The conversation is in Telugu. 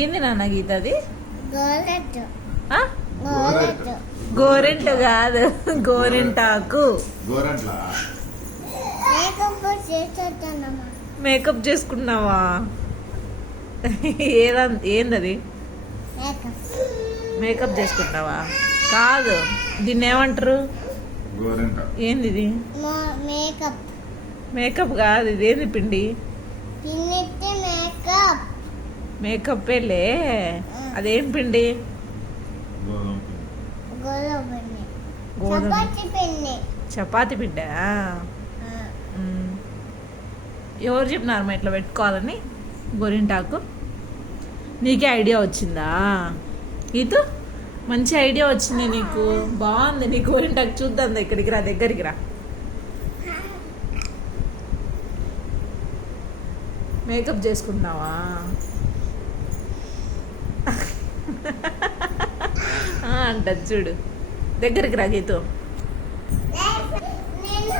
ఏంది నాన్న గీత అది? గోరెంటు. ఆ? గోరెంటు. గోరెంటు కాదు, గోరెంటాకు. గోరంట్లా మేకప్ చేసేద్దామా? మేకప్ చేసుకున్నావా? ఏందది? మేకప్. మేకప్ చేసుకుంటావా? కాదు, దీన్ని ఏమంటారు? గోరంట ఏంది ఇది? మేకప్. మేకప్ కాదు, ఇదేంది పిండి? పిన్నితే మేకప్. మేకప్పేలే. అదేం పిండి? గోధుమ గోధుమ పిండి. గోధుమ చపాతి పిండి. చపాతి పిండా? ఎవరు చెప్పినారు ఇట్లా పెట్టుకోవాలని గోరింటాకు? నీకే ఐడియా వచ్చిందా? ఈతు మంచి ఐడియా వచ్చింది నీకు, బాగుంది. నీ గోరింటాకు చూద్దాం, ఇక్కడికి రా, దగ్గరికి రా. మేకప్ చేసుకుంటున్నావా? అంటది చూడు, దగ్గరికి రా గీతు. నేను